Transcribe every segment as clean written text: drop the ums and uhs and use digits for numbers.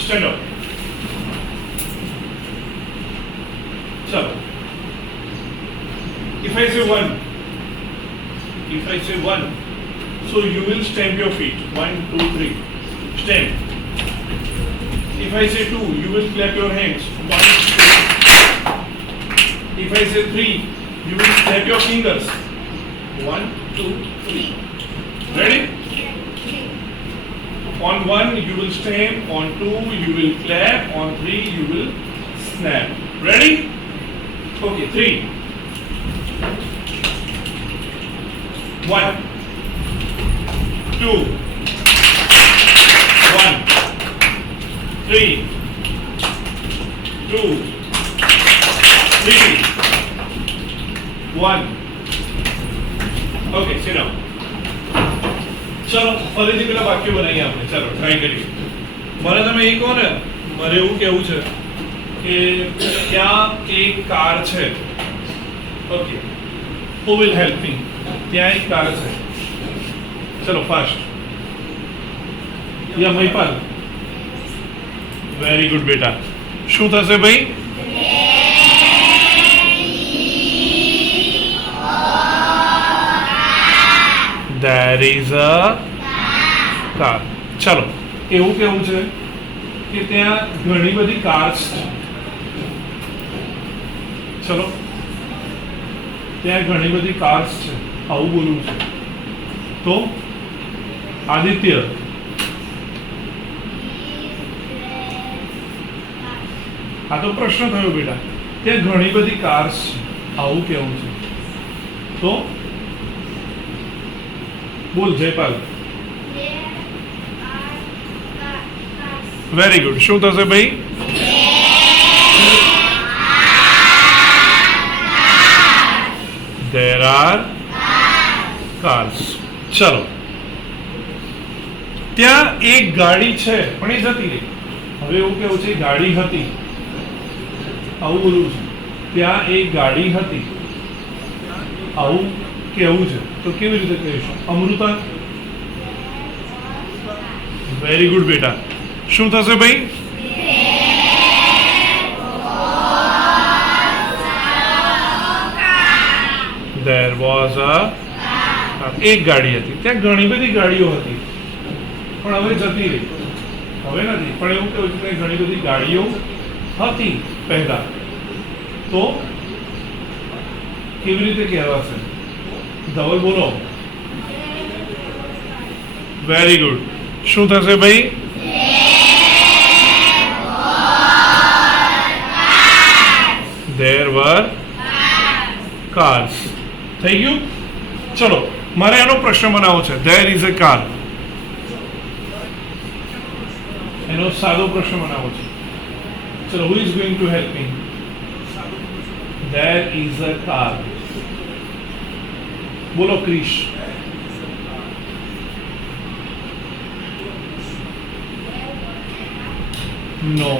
Stand up. ચલો. If I say one, so you will stamp your feet. 1, 2, 3. Stamp. If I say two, you will clap your hands. 1, 2. If I say three, you will clap your fingers. 1, 2, 3. Ready? On 1, you will stamp. On 2, you will clap. On 3, you will snap. Ready? Okay, 3. 1, 2, 1, 3, 2, 3, 1. Okay, sit down. ચલો ફરીથી પેલા વાક્ય બનાવીએ આપણે. ચાલો try કરીએ. મને તમે એ કહો ને, મારે એવું કહેવું છે કે ત્યાં એક કાર છે. Okay, who will help me? ત્યાં એક કાર છે. ચલો ફાસ્ટ. યા મહિપાલ. વેરી ગુડ બેટા. શું થશે ભાઈ? There is a car. ચલો એવું કેવું છે કે ત્યાં ઘણી બધી કાર્સ છે. ચલો ત્યાં ઘણી બધી કાર્સ છે, આવું બોલવું છે. તો આદિત્ય, આ તો પ્રશ્ન થયો બેટા. ત્યાં ઘણી બધી કાર્સ છે, આવું કેવું છે. તો બોલ જયપાલ. Very good. શું થશે ભાઈ? There are cars. ચલો ત્યાં એક ગાડી છે પણ એ જતી રહી. હવે એવું કેવું છે ગાડી હતી, આવું બોલવું છે. ત્યાં એક ગાડી હતી, આવું કેવું છે. તો કેવી રીતે કહીશું? અમૃતા. વેરી ગુડ બેટા. શું થશે ભાઈ? There was a એક ગાડી હતી. ત્યાં ઘણી બધી ગાડીઓ હતી પણ હવે જતી રહી. હવે નથી, પણ એવું કેવું છે કે ઘણી બધી ગાડીઓ હતી પહેલા. તો કેવી રીતે કહેવાશે? ધવલ બોલો. Very good. શું થશે ભાઈ? There were cars. થઈ ગયું? ચલો મારે આનો પ્રશ્ન બનાવવો છે. There is a car. એનો સાદો પ્રશ્ન બનાવવો છે. ચલો, who is going to help me? There is a car. બોલો Krish. No.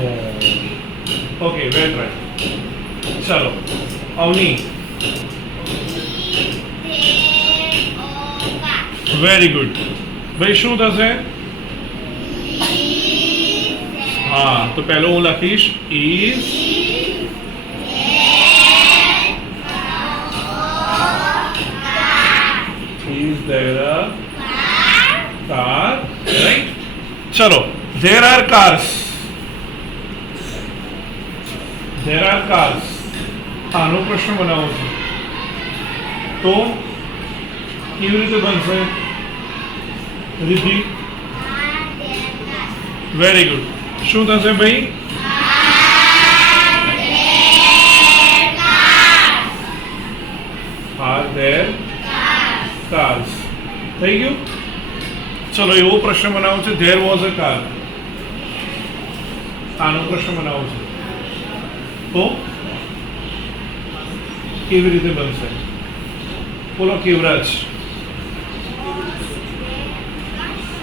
Okay, well right. ચલો અવની. Very good. ભાઈ શું થશે? હા, તો પહેલો હું લખીશ is there a car, right? ચલો, there are cars. There are cars. આનો પ્રશ્ન બનાવો છે તો કેવી રીતે બનશે? રિધિ. Very good. શું થશે ભાઈ? Are there cars? થઈ ગયું? ચલો એવો પ્રશ્ન બનાવો છે. There was a car. આનો પ્રશ્ન બનાવો છે તો કેવી રીતે બનશે? બોલો કેવરાજ.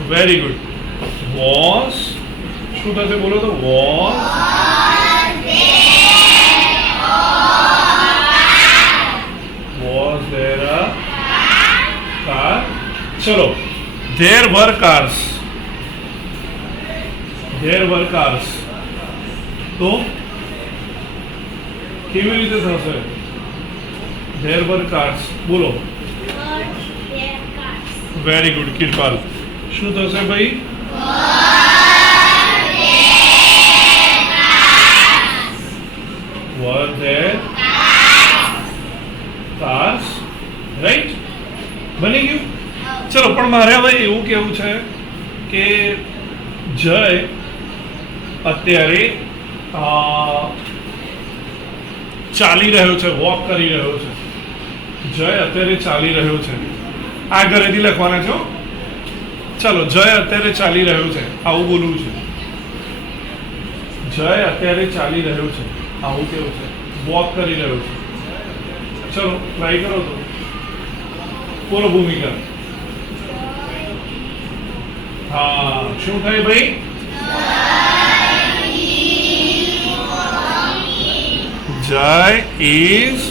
Very good. વોઝ. શું થશે બોલો તો? Was there a car? ચલો, there were cars. There were cars. તો કેવી રીતે થશે? There were cars. બોલો. Very good કિરપાલ. શું થશે ભાઈ? were there cars, right? બની ગયું. ચલો, પણ મારે હવે એવું કેવું છે કે જય અત્યારે ચાલી રહ્યો છે, વોક કરી રહ્યો છે. જય અત્યારે ચાલી રહ્યો છે. આ ઘરેથી લખવાના છો. ચલો, જય અત્યારે ચાલી રહ્યો છે, આવું બોલવું છે. જય અત્યારે ચાલી રહ્યો છે, આવું કેવું છે? વોક કરી રહ્યો છે. ચલો ટ્રાય કરો તો. બોલો ભૂમિકા. હા, શું થાય ભાઈ? જય ઇઝ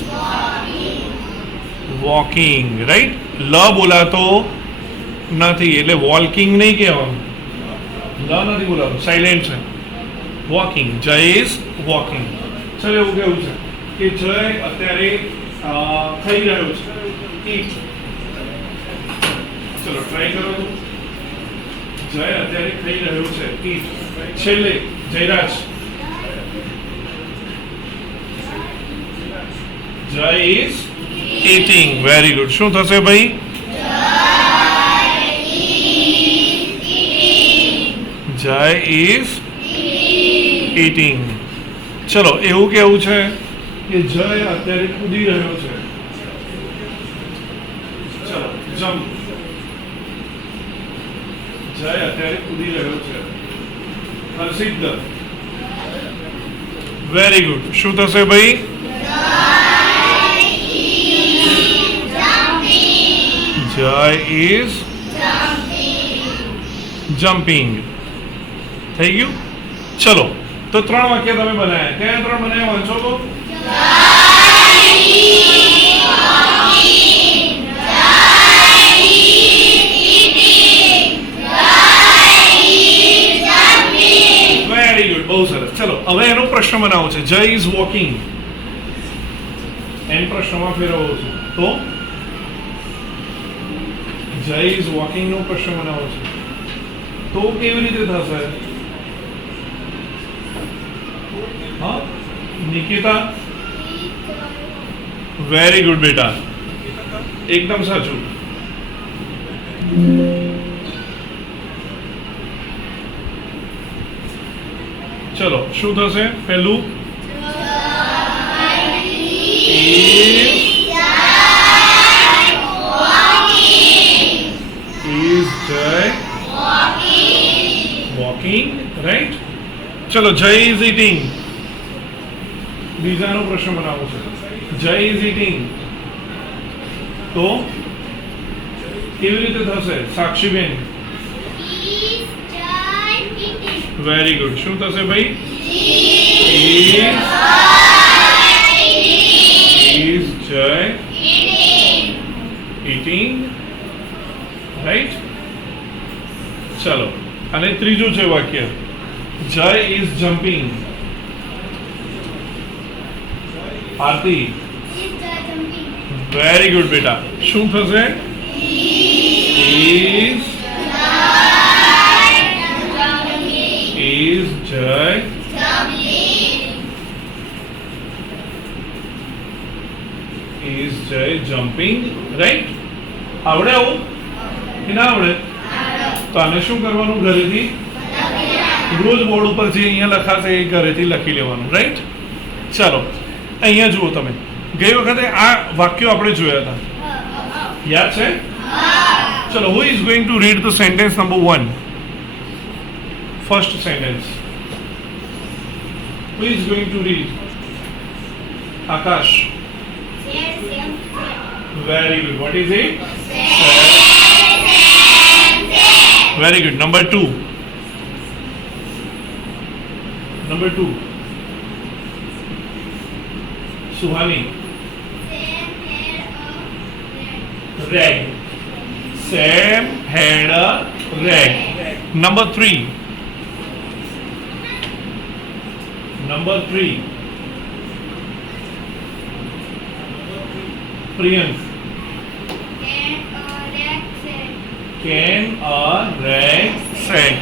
વોકિંગ, રાઈટ. લ બોલાતો નથી એટલે વોકિંગ નહીં કહેવાનું. લ નથી બોલાતો, સાયલેન્ટ છે. વોકિંગ. જય ઇઝ વોકિંગ. ચલો, એવું કેવું છે કે જય અત્યારે થઈ રહ્યો છે. ઈટ. ચલો ટ્રાય કરો તો. જય અત્યારે થઈ રહ્યો છે, ઈટ. છેલ્લે જયરાજ. જય ઇઝ eating. Very good. શું થશે ભાઈ? જય ઇઝ eating. ચલો, એવું કેવું છે કે જય અત્યારે કૂદી રહ્યો છે. ચલો, જમ્પ. જય અત્યારે કૂદી રહ્યો છે. હર્ષિત. Very good. શું થશે ભાઈ? જય ઇઝ જમ્પિંગ. થઈ ગયું. ચલો, તો 3 વાક્ય તમે બનાવ્યા. કયા 3 બનાવ્યા? વાંચો તો. વેરી ગુડ, બહુ સરસ. ચલો, હવે એનો પ્રશ્ન બનાવો છે. જય ઇઝ વોકિંગ. એન પ્રશ્નમાં ફેરવવો છે. તો જય ઇઝ વોકિંગ નો પ્રશ્ન બનાવો છે. તો કેવી રીતે થશે? હા, નિકિતા. વેરી ગુડ બેટા, એકદમ સાચું. ચલો, શું થશે? પહેલું is Jay walking, right? ચલો, જય ઇઝ eating. બીજાનો પ્રશ્ન બનાવો છે. જય ઇઝ eating. તો કેવી રીતે થશે? સાક્ષીબેન. Very good. શું થશે ભાઈ? is Jay eating, right? ચલો, અને ત્રીજું છે વાક્ય. જય is jumping. Aarti. Very good બેટા. શું થશે? is Jay is Jay jumping, right? આવડે આવું કે ના આવડે? તો આને શું કરવાનું? ઘરેથી રોજ બોર્ડ ઉપર જે અહીંયા લખાશે એ ઘરેથી લખી લેવાનું, રાઈટ? ચાલો, અહીંયા જુઓ તમે. ગઈ વખતે આ વાક્યો આપણે જોયા હતા, યાદ છે? ચલો, who is going to read the sentence number 1? First sentence. Who is going to read? Akash. Very good. What is it? Very good. Number 2. Number 2. Suhani. Red. Sam had a red. Number 3. Number 3 Priyank. Can a rat set?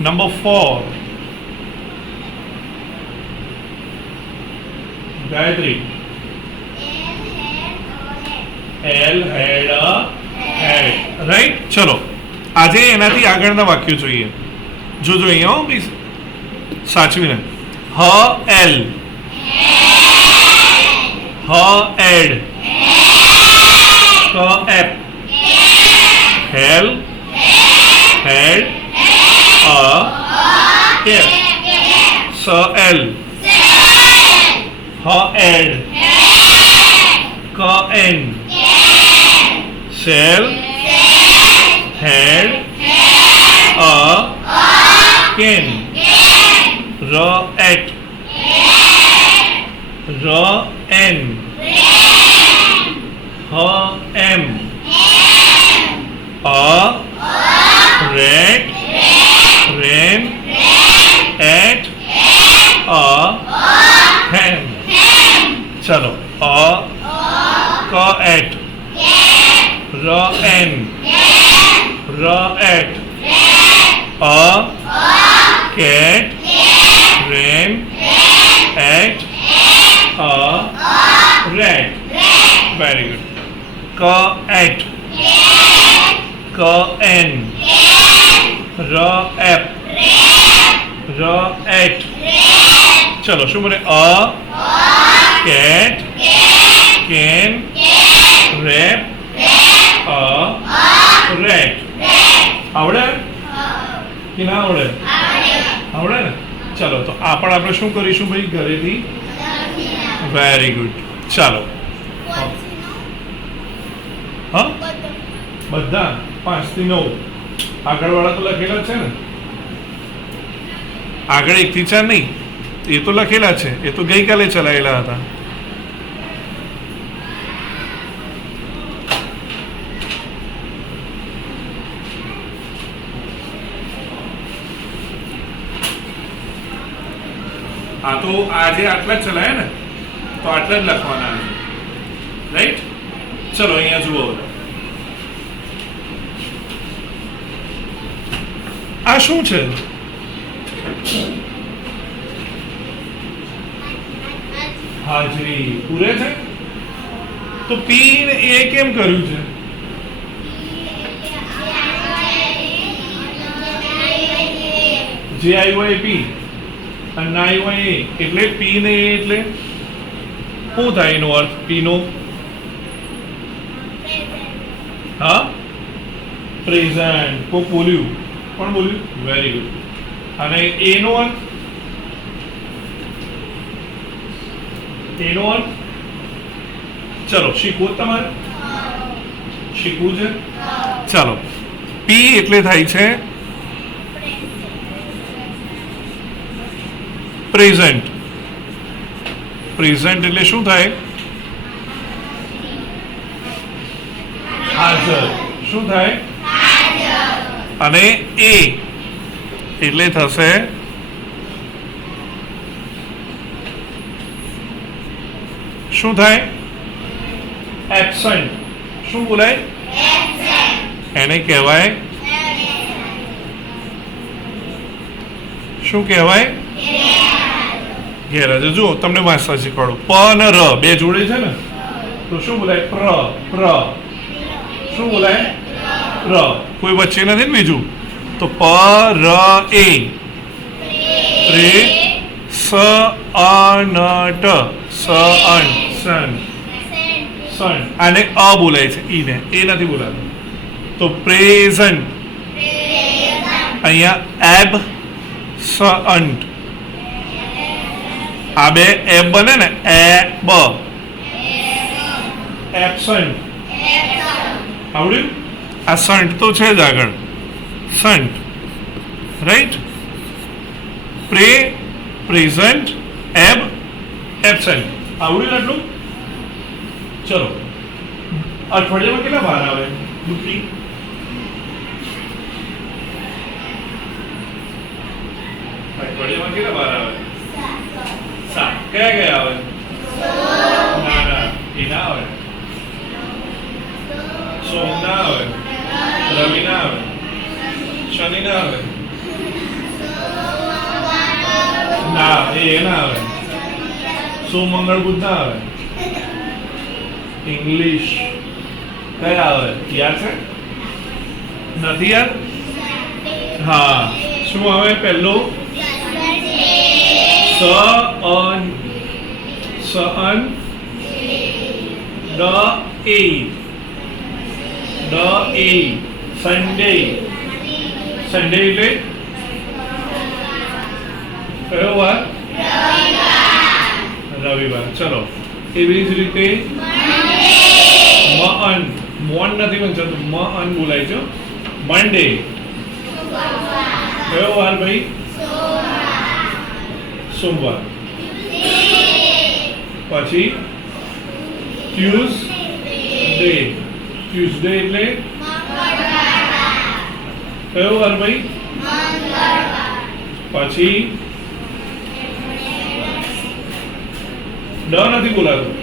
Number 4 Gayatri. L had a hat. Right? ચલો આજે એનાથી આગળના વાક્યો જોઈએ. જોજો અહીંયા હો please સાચવીને. હ એલ હ એડ ક એપ હેલ હેડ અ કેપ સ એલ હ એડ ક એન સેલ હેડ અ કેન ર એટ ર એન હ M a rat ran at a ham. चलो a ka at ra n ra at a cat ran at a rat. Very good. Ka at क एन र एप र एट चलो શું બને a cat can rap a rat આવડે કે ના આવડે આવડે ને ચલો તો આ પણ આપણે શું કરીશું ભાઈ ઘરેથી વેરી ગુડ ચાલો હા બધા 5 થી 9 આગળવાળા તો લખેલા છે ને આગળ 1 થી 4 નહીં એ તો લખેલા છે એ તો ગઈકાલે ચલાવેલા હતા આ તો આજે આટલા જ ચલાયા ને તો આટલા જ લખવાના રાઈટ ચલો અહીંયા જુઓ આ શું છે હાજરી પૂરે છે તો પી ને એ કેમ કર્યું છે જે આવ્યો એ પી અને ના આવ્યો એ એટલે પી ને એ એટલે શું થાય એનો અર્થ પી નો હા પ્રેઝન્ટ કોક બોલ્યું કોણ બોલ્યું વેરી ગુડ અને એનો અર્થ એનો અર્થ ચલો શીખવું તમારે શીખવું છે ચાલો પી એટલે થાય છે પ્રેઝન્ટ પ્રેઝન્ટ એટલે શું થાય હાજર શું થાય અને એ એટલે થશે શું થાય એબ્સન્ટ શું બોલાય એને કહેવાય શું કહેવાય ગેરહાજર જુઓ તમને વાંચતા શીખવાડો પ અને ર બે જોડે છે ને તો શું બોલાય પ્ર શું બોલાય ર કોઈ વચ્ચે નથી ને બીજું તો પ ર એ પ્રે સ અન ટ સ અન સન સન આને અ બોલાય છે ઈને એ નથી બોલાતું તો પ્રેઝન્ટ અહીંયા એબ સ અંટ આ બે એબ બને ને એ બ એબસન્ટ આવડ્યું આ સંટ તો છે જ આગળ સંટ રાઈટ પ્રેઝન્ટ એબ એબસન્ટ આવડ્યું આટલું ચલો અઠવાડિયામાં કેટલા વાર આવે દુખી અઠવાડિયામાં કેટલા વાર આવે કયા કયા આવે? ના ના, એ ના આવે. સોમ ના આવે, રવિ ના આવે, શનિ ના આવે, ના એ ના આવે, સોમ મંગળ બુધ ના આવે. ઇંગ્લિશ કયા આવે? યાદ છે? નથી યાદ? હા, શું આવે પહેલું? સઅન, સઅન, ડ એ, ડ એ, સન્ડે, સન્ડે એટલે કયો વાર? રવિવાર. ચલો એવી જ રીતે મઅન, મોન નથી વંચાતું, મઅન બોલાય છે. મંડે કયો વાર ભાઈ? સોમવાર. પછી ટ્યુઝડે, ટ્યુઝડે એટલે કયો વાર ભાઈ? પછી ડ નથી બોલાતું,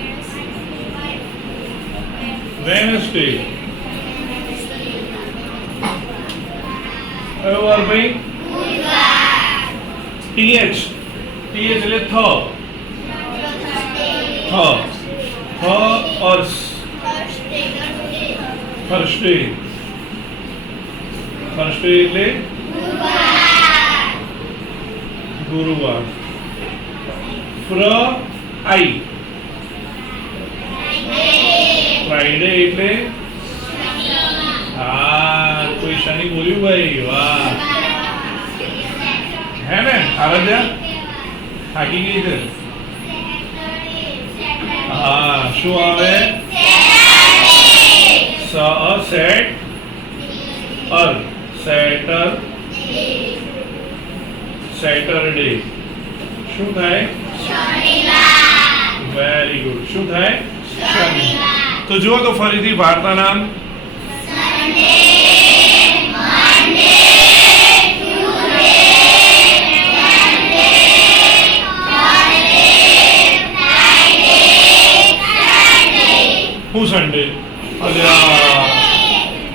વેનસડે કયો વાર ભાઈ? ટીએચ, ટીએચ એટલે થ, થ, થ અર્સ, થર્સડે, થર્સડે એટલે ગુરુવાર. ફ્ર આઈ, ફ્રાઈડે એટલે હા, કોઈ શનિ બોલ્યું ભાઈ? વાહ, હે ને? આરાધ્યા થાકી ગઈ છે. હા, શું આવે? સેટ અર, સેટર, સેટરડે. શું થાય? Very good. શું થાય? શનિ. તો જુઓ તો ફરીથી વાર્તા નામ હું સન્ડે અને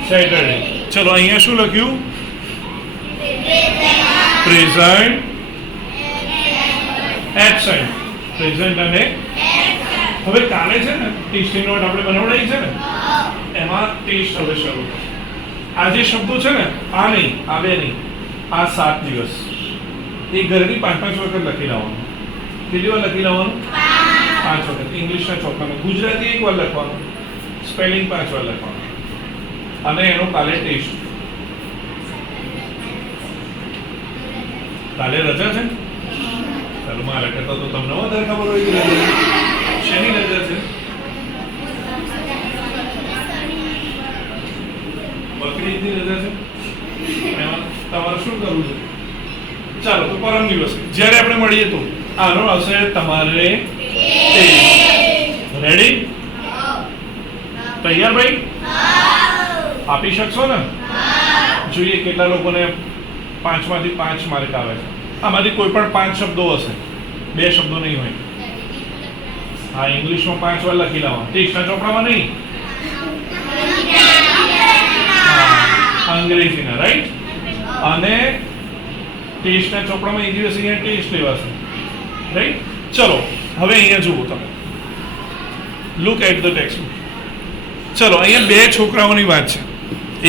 સેટરડે. ચલો અહીંયા શું લખ્યું? પ્રેઝન્ટ, એબસન્ટ, પ્રેઝન્ટ અને હવે કાલે છે ને ટેસ્ટની નોટ આપણે બનાવડાવી છે ને, એમાં ટેસ્ટ હવે શરૂ. આ જે શબ્દો છે ને, આ નહીં, આ બે નહીં, આ 7 દિવસ એ ઘરેથી 5-5 વખત લખી લાવવાનું. કેટલી વાર લખી લાવવાનું? 5 વખત. ઇંગ્લિશના ચોખામાં, ગુજરાતી 1 વાર લખવાનું, સ્પેલિંગ 5 વાર લખવાનું, અને એનો કાલે ટેસ્ટ. કાલે રજા છે? ચાલો, મારા કરતા તો તમને વધારે ખબર હોય કે શેની રજા છે? બકરી ઈદની રજા છે. એમાં તમારે શું કરવું છે? ચાલો, તો પરમ દિવસે જ્યારે આપણે મળીએ તો આનો આવશે તમારે રેડી? તૈયાર ભાઈ? આપી શકશો ને? જોઈએ કેટલા લોકોને 5 માંથી 5 માર્ક આવે છે. આમાંથી કોઈ પણ 5 શબ્દો હશે, 2 શબ્દો નહીં હોય. હા, ઇંગ્લિશમાં 5 વાર લખી લાવવા, ટેસ્ટના ચોપડામાં નહીં, અંગ્રેજીના, રાઈટ? અને ટેસ્ટના ચોપડામાં એ દિવસ અહીંયા ટેસ્ટ લેવાશે, રાઈટ? ચલો હવે અહીંયા જુઓ તમે, look at the textbook. ચલો અહીંયા 2 છોકરાઓની વાત છે.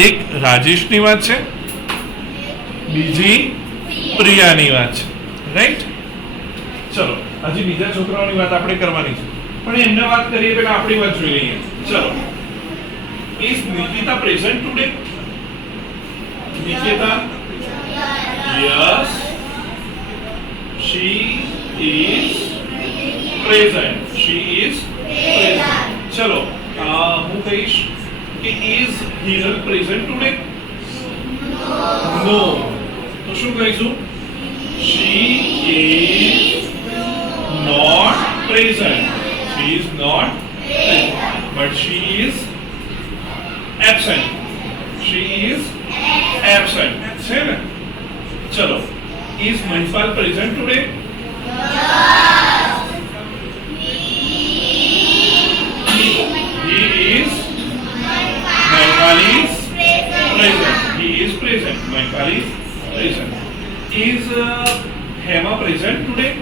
એક રાજેશની વાત છે, બીજી પ્રિયાની વાત છે, રાઈટ? ચલો હજી બીજા છોકરાઓની વાત આપણે કરવાની છે, પણ એમને વાત કરીએ પહેલા આપણી વાત જોઈ લઈએ. ચલો, is Nikita present today? Nikita, yes, she is present, she is present. ચલો હું કહીશ કે is Hiral present today? No. તો શું કહીશું? she is not present, she is not present, but she is absent, she is absent. છે ને? ચલો, is Manipal present today? Is Hema present today?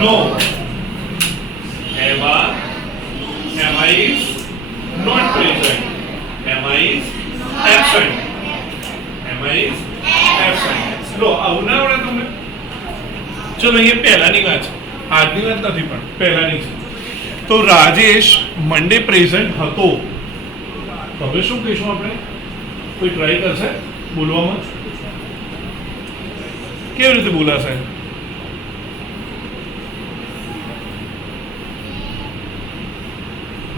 No. Hema is not present. Hema is absent. Hema is absent. લો આવું ના આવડે તમને? ચલો અહીંયા પહેલાની વાત છે, આજની વાત નથી પણ પહેલાની છે. તો રાજેશ મંડે પ્રેઝન્ટ હતો. તો હવે શું કહીશું આપણે? કોઈ ટ્રાય કરશે બોલવામાં? કેવી રીતે બોલાશે?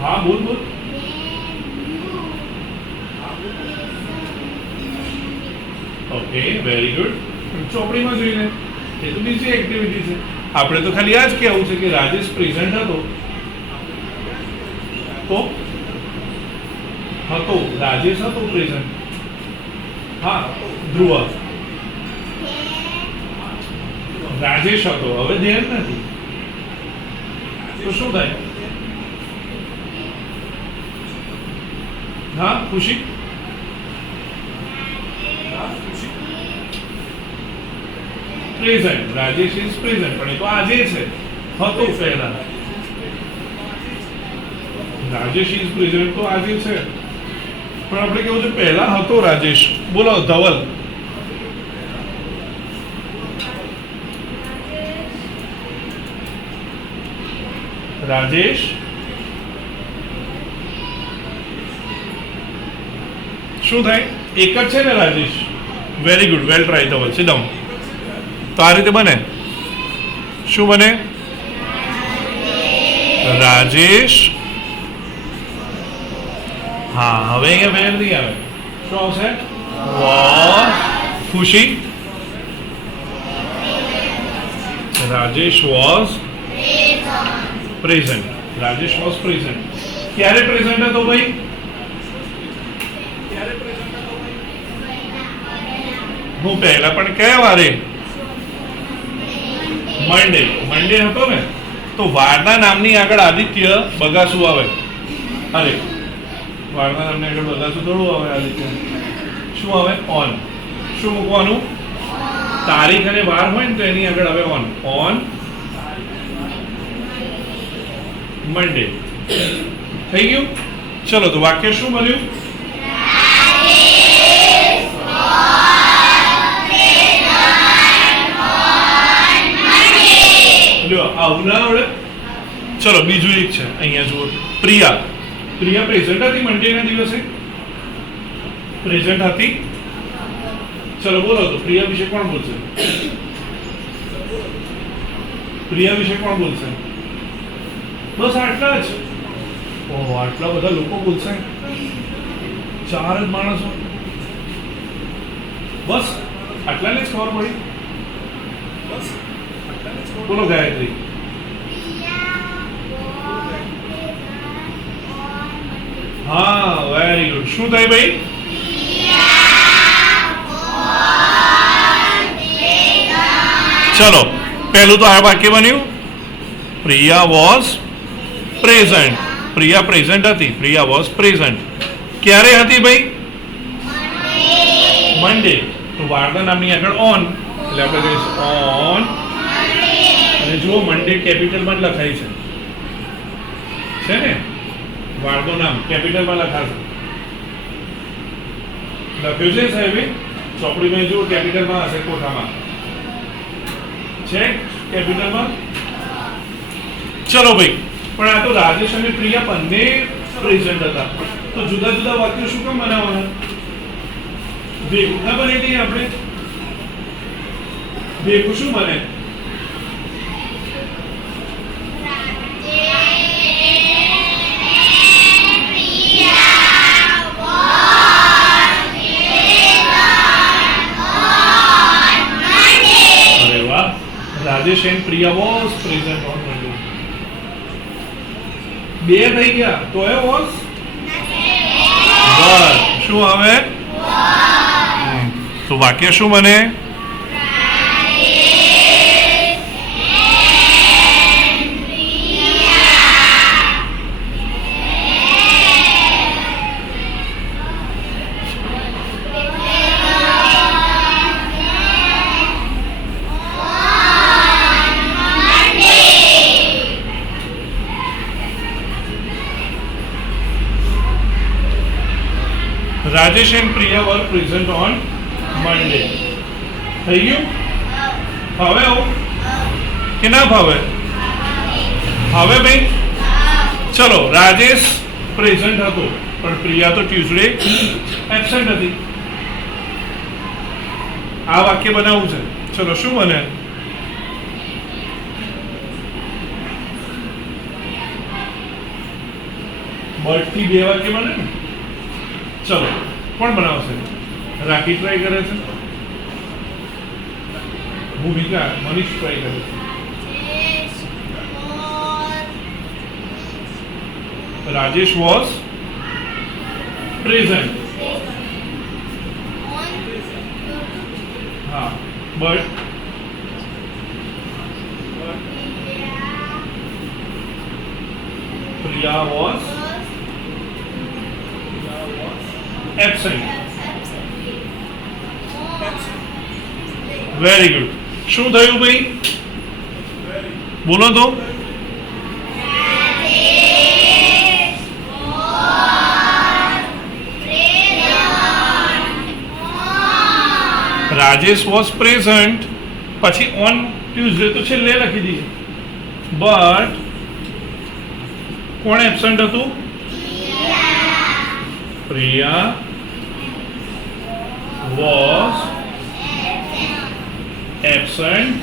હા બોલ બોલ. Okay very good. ચોપડીમાં જોઈને એ તો બીજી એક્ટિવિટી છે. આપણે તો ખાલી આ જ કહેવું છે કે રાજેશ પ્રેઝન્ટ હતો. તો હતો રાજેશ હતો પ્રેઝન્ટ. હા ધ્રુવ રાજેશ હતો. હવે ધ્યાન નથી તો શું થાય? હા ખુશી પ્રેઝન્ટ. Rajesh is present. પણ એ તો આજે છે. હતો પહેલા. રાજેશ ઇઝ પ્રેઝન્ટ તો આજે છે. પણ આપણે કેવું છે પહેલા હતો રાજેશ. બોલો ધવલ. રાજેશ શું થાય? એક જ છે ને Rajesh. Very good, well try Dhaval. Sit down. તો આ રીતે બને. શું બને? રાજેશ. હા હવે અહીંયા વેર નહીં આવે. શું આવશે? વોઝ. ખુશી Rajesh was present. Rajesh was present. ક્યારે પ્રેઝન્ટ હતો ભાઈ? હું પહેલા પણ કયા વારે? મંડે. મંડે હતો ને તો વારના નામની આગળ આદિત્ય બગાસું આવે. અરે વારના નામની આગળ બગાસું થોડું આવે આદિત્ય. શું આવે? ઓન. શું મૂકવાનું? તારીખ અને વાર હોય ને તો એની આગળ આવે ઓન. On Monday. થઈ ગયું? ચલો તો વાક્ય શું બન્યું? આવું ના આવડે? ચલો બીજું એક છે અહીંયા જુઓ. પ્રિયા. પ્રિયા પ્રેઝન્ટ હતી મંડે ના દિવસે? પ્રેઝન્ટ હતી. ચલો બોલો તો પ્રિયા વિશે કોણ બોલશે? પ્રિયા વિશે કોણ બોલશે? બસ આટલા જ. ઓહો આટલા બધા લોકો બોલશે? 4 જ માણસો? બસ આટલાને જ ખબર પડી? બસ બોલો ગાયત્રી. હા વેરી ગુડ. શું થાય ભાઈ? ચલો પહેલું તો આ વાક્ય બન્યું. Priya was present. Priya present હતી. Priya was present. ક્યારે હતી ભાઈ? મંડે. તો વાર્તા નામની આગળ ઓન એટલે આપણે કહીશું ઓન. અને જુઓ મંડે કેપિટલમાં જ લખાય છે ને? વાર્ડનું નામ કેપિટલમાં લખાશે. લખ્યું છે સાહેબે ચોપડીમાં? જુઓ કેપિટલમાં હશે. કોઠામાં છે કેપિટલમાં. ચલો ભાઈ. પણ આ તો રાજેશ અને પ્રિયા બંને પ્રેઝન્ટ હતા. તો જુદા જુદા વાક્યો શું કામ બનાવવાના? ભેગું ના બને નહીં આપણે? ભેગું શું બને? Rajesh and Priya was present on Monday. બે થઈ ગયા તો એ was બસ. શું આવે? તો વાક્ય શું બને? Rajesh and Priya were present on Monday. થઈ ગયું? હવે આવું કે ના ભાવે? હવે ભાઈ ચલો, રાજેશ પ્રેઝન્ટ હતો પણ પ્રિયા તો ટ્યુઝડે એબસેન્ટ હતી. આ વાક્ય બનાવવું છે. ચલો, શું બને? બટ થી બે વાક્ય બને ને. ચલો, કોણ બનાવશે? રાખી ટ્રાય કરે છે, ભૂમિકા, મનીષ ટ્રાય કરે છે. Rajesh was present. हाँ, but Priya was absent. Very good. શું થયું ભાઈ? બોલો તો. રાજેશ વોઝ પ્રેઝન્ટ, પછી ઓન ટ્યુઝડે તો છેલ્લે લખી દીધી. બટ કોણ એબસન્ટ હતું? Priya was absent.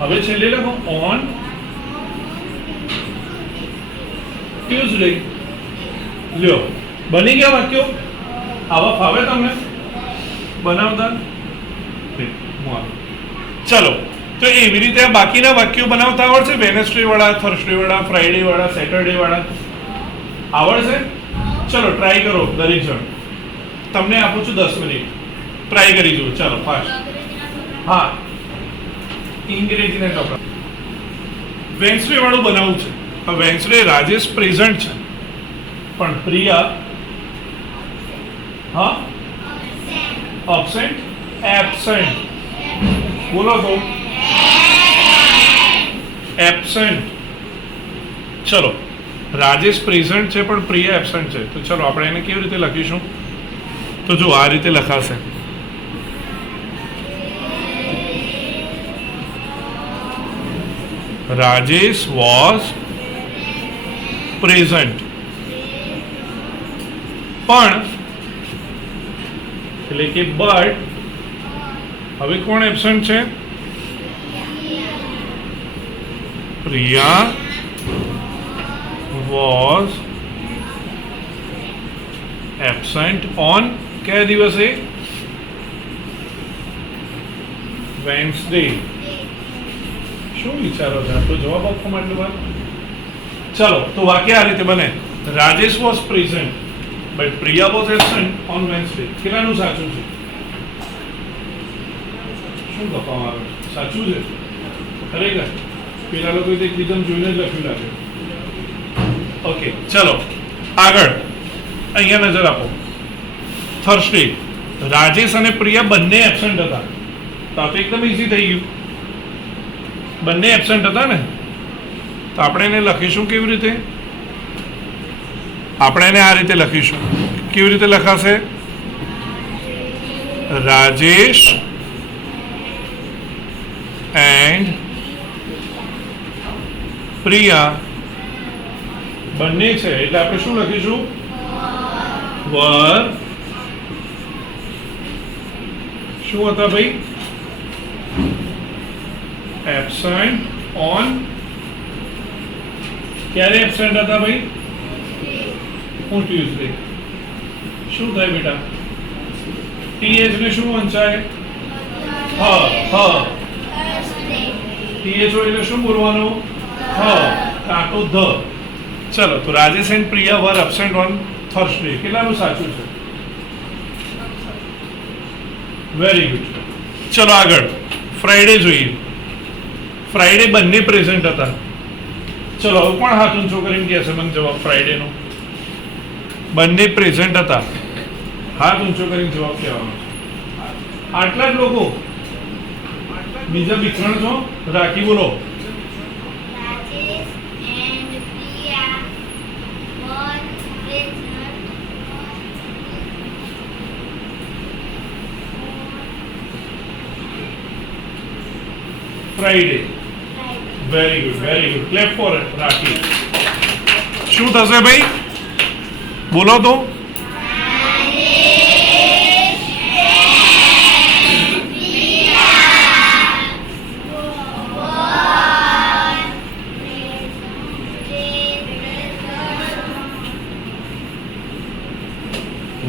હવે છેલ્લે લખો ઓન ટ્યુઝડે. લ્યો, બની ગયા વાક્યો. આવા ફાવે તમને બનાવતા? ચલો, તો એવી રીતે બાકીના વાક્યો બનાવતા આવડશે? વેનસડે વાળા, થર્સડે વાળા, ફ્રાઈડે વાળા, સેટરડે વાળા આવડશે? ચલો, ટ્રાય કરો દરેક જણ. તમને આપું છું 10 મિનિટ, ટ્રાય કરી જુઓ. ચાલો, ફાસ્ટ. હા, ઇંગ્રેજીના ચોપડા. વેન્સડે વાળું બનાવવું છે. હવે વેન્સડે રાજેશ પ્રેઝન્ટ છે પણ પ્રિયા હા અબસેન્ટ, એબસેન્ટ. બોલો તો. એબસેન્ટ. ચલો, રાજેશ પ્રેઝન્ટ છે પણ પ્રિયા એબસેન્ટ છે. તો ચલો, આપણે એને કેવી રીતે લખીશું? તો જો આ રીતે લખાશે. રાજેશ વોઝ પ્રેઝન્ટ પણ એટલે કે બટ હવે કોણ એબસન્ટ છે? પ્રિયા વોઝ એબસન્ટ ઓન કયા દિવસે? વેન્સડે. શું વિચારો છો? તો જવાબ આપવા માટે વાત. ચલો, તો વાક્ય આ રીતે બને. Rajesh was present but Priya was absent on Wednesday. કેટલાનું સાચું છે? શું લખવામાં આવે? સાચું છે ખરેખર? પેલા લોકો એકબીજાને જોઈને જ લખ્યું લાગે. ઓકે, ચલો આગળ. અહીંયા નજર આપો. થર્સડે રાજેશ અને પ્રિયા બંને એબસન્ટ હતા. તો આ તો એકદમ ઈઝી થઈ ગયું. બંને એબસન્ટ હતા ને, તો આપણે એને લખીશું કેવી રીતે? આપણે એને આ રીતે લખીશું. કેવી રીતે લખાશે? રાજેશ એન્ડ પ્રિયા બંને છે એટલે આપણે શું લખીશું? વર. શું હતા ભાઈ? Absent on. ક્યારે એબસન્ટ હતા ભાઈ? હું ટ્યુઝડે. શું થાય બેટા? ટીએચ ને શું વંચાય? હ ટીએચ હોય એટલે શું બોલવાનું? હ કાં તો ધ. ચલો, તો Rajesh and Priya were absent on Thursday. કેટલાનું સાચું છે? Very good. ચલો આગળ ફ્રાઈડે જોઈએ. ફ્રાઈડે બંને પ્રેઝન્ટ હતા. ચલો, હવે કોણ હાથ ઊંચો કરીને કહેશે મને જવાબ ફ્રાઈડે નો? બંને પ્રેઝન્ટ હતા. હાથ ઊંચો કરીને જવાબ કહેવાનો. આટલા જ લોકો? બીજા વિખરણ છો? રાખી બોલો. Friday. Very good, very good. Clap for Rakhi. શું થશે ભાઈ? બોલો તો.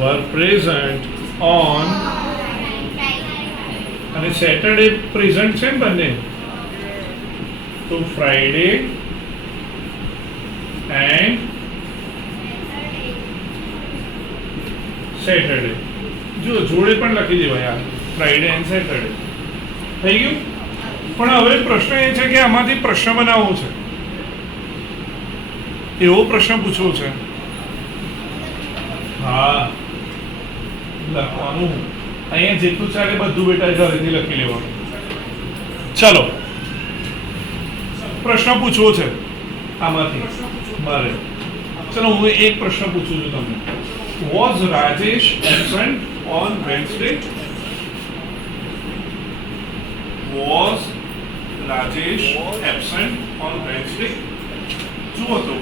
Were present on અને સેટરડે પ્રેઝન્ટ છે ને બંને, તો ફ્રાઈડે એન્ડ સેટરડે. જો જોડે પણ લખી દેવાય યાર, ફ્રાઈડે એન્ડ સેટરડે. થઈ ગયું. પણ હવે પ્રશ્ન એ છે કે આમાંથી પ્રશ્ન બનાવવો છે, એવો પ્રશ્ન પૂછવો છે. હા, લખવાનું અહીંયા જેટલું ચાલે બધું બેટા ઘરેથી લખી લેવાનું. ચલો, પ્રશ્ન પૂછવો છે આમાંથી મારે. ચલો, હું એક પ્રશ્ન પૂછું છું તમને. Was Rajesh absent on Wednesday? Was Rajesh absent on Wednesday? શું હતું?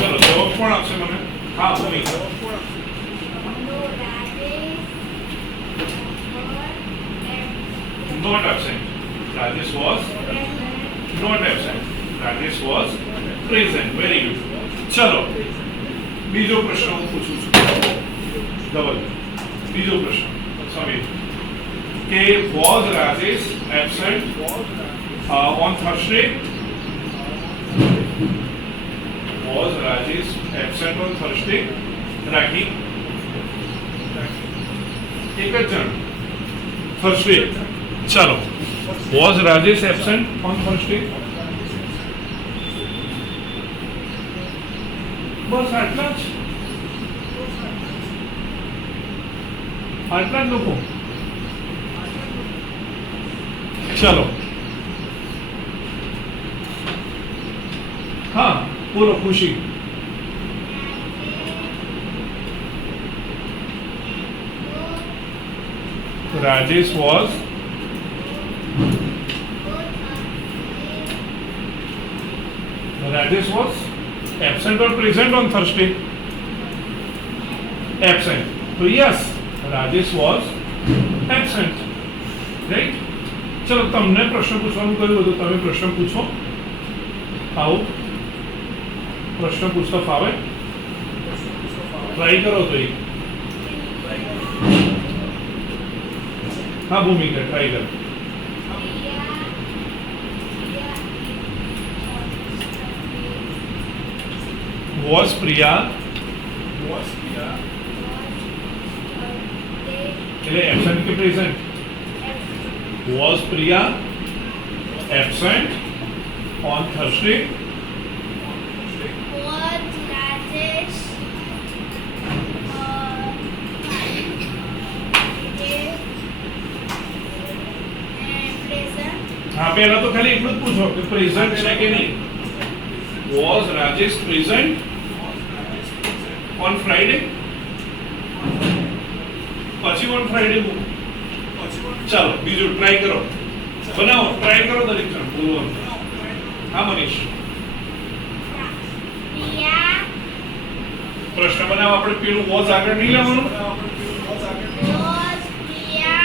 ચલો, જવાબ કોણ આપશે મને? હા, ભૂમિકા. Not absent. Rajesh was not absent. Rajesh was present. Very good. ચલો, બીજો પ્રશ્ન હું પૂછું છું. ડબલ બીજો પ્રશ્ન. સમીર, કે was Rajesh absent on Thursday? Was Rajesh absent on Thursday? રાખી. એક જ જણ Thursday. ચલો, was Rajesh absent on Thursday? બસ આટલા જ લોકો. ચલો, હા બોલો ખુશી. Rajesh was absent or present on Thursday? Absent. So yes, Rajesh was absent. Right? ચલો, તમને પ્રશ્ન પૂછવાનું કહ્યું હતું, તમે પ્રશ્ન પૂછો. આવો, પ્રશ્ન પૂછતા ફાવે? ટ્રાય કરો તો. હા ભૂમિકા, ટ્રાય કરો. Was Priya એટલે absent કે present? Was Priya absent on Thursday? Was Rajesh present? હા, પહેલા તો ખાલી એટલું જ પૂછો કે પ્રેઝન્ટ છે કે નહીં. Was Rajesh present on Friday? પછી on Friday બોલો. ચાલો, બીજું ટ્રાય કરો. બનાવો, ટ્રાય કરો દરેક જણ બોલવાનું. હા મનીષ, Priya પ્રશ્ન બનાવો. આપણે પેલું વોઝ આગળ નહીં લેવાનું. was Priya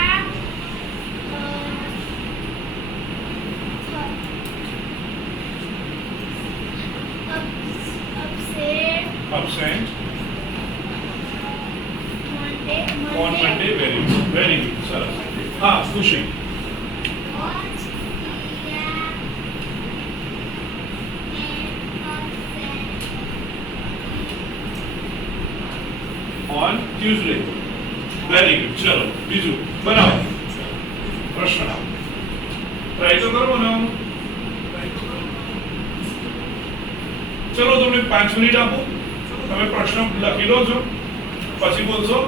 Absent Monday. on Monday. Very good, very good. સરસ. હા ખુશી. Was Priya on Tuesday. Very good. ચલો, બીજું બનાવો. પ્રશ્ન ટ્રાય તો કરો બનાવો. ચલો, તમને 5 મિનિટ આપો. તમે પ્રશ્ન લખી લો છો, પછી બોલશો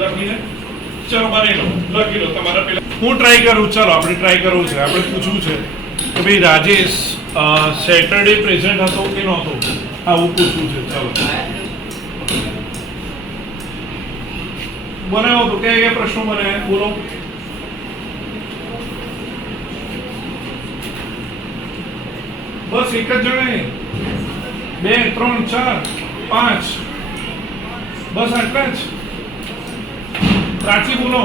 લખીને. ચલો, બની લો, લખી લો તમારા પેલા. હું ટ્રાય કરું. ચલો, આપણે ટ્રાય કરવું છે. આપણે પૂછવું છે કે ભાઈ રાજેશ સેટરડે પ્રેઝન્ટ હતો કે નહોતો. આવું પૂછવું છે. ચલો, બનાવ્યો તો કયા પ્રશ્નો બને બોલો? બસ એક જ જણે 2 3 4 5 બસ આટલા જ. પ્રાચી બોલો.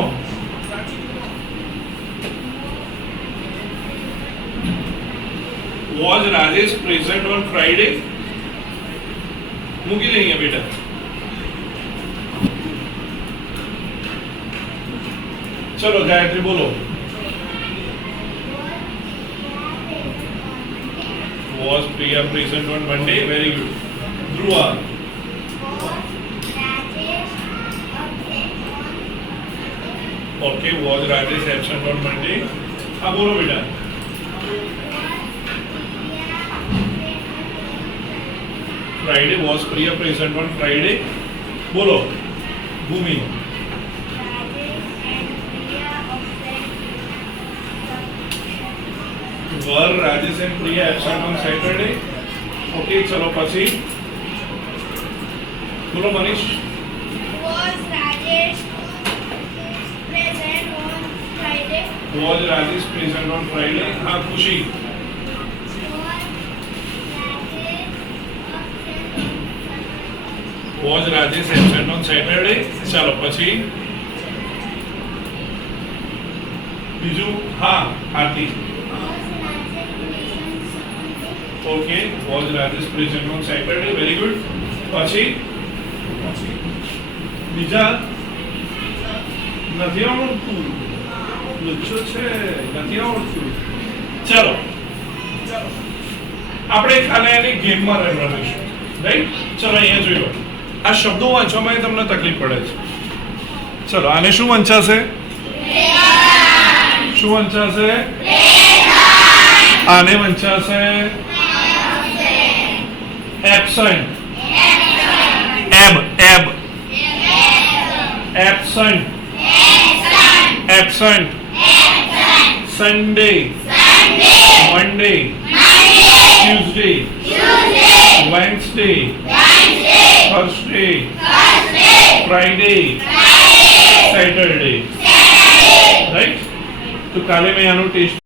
Was Rajesh present on Friday? મૂકી દે અહીંયા બેટા. ચલો ગાયત્રી બોલો. Was Priya present on Monday? Very good. Dhruva. Okay, was Rajesh absent on Monday? हाँ बोलो बेटा. Friday, was Priya present on Friday? बोलो. भूमि. Were Rajesh and Priya absent on Saturday? Okay, चलो પછી. बोलो Manish. Was Rajesh present on Friday? Was Rajesh present on Friday? हाँ खुशी. Was Rajesh absent on Saturday? ચાલો પછી બીજું હા Aarti. Okay, was Rajesh present on Saturday? Very good. પછી બીજા નથી આવડતું. લુચ્છો છે નથી આવડતું. ચાલો આપણે ખાલી આની ગેમમાં રમીશું, રાઈટ? ચલો અહીંયા જોઈ લો. આ શબ્દો વાંચવામાં તમને તકલીફ પડે છે. ચલો આને શું વંચાશે? શું વંચાશે? આને વંચાશે absent. Ab absent. Absent. Sunday. Monday. Tuesday. Wednesday. Thursday, Friday, Saturday, right? तो काले में यानो टेस्ट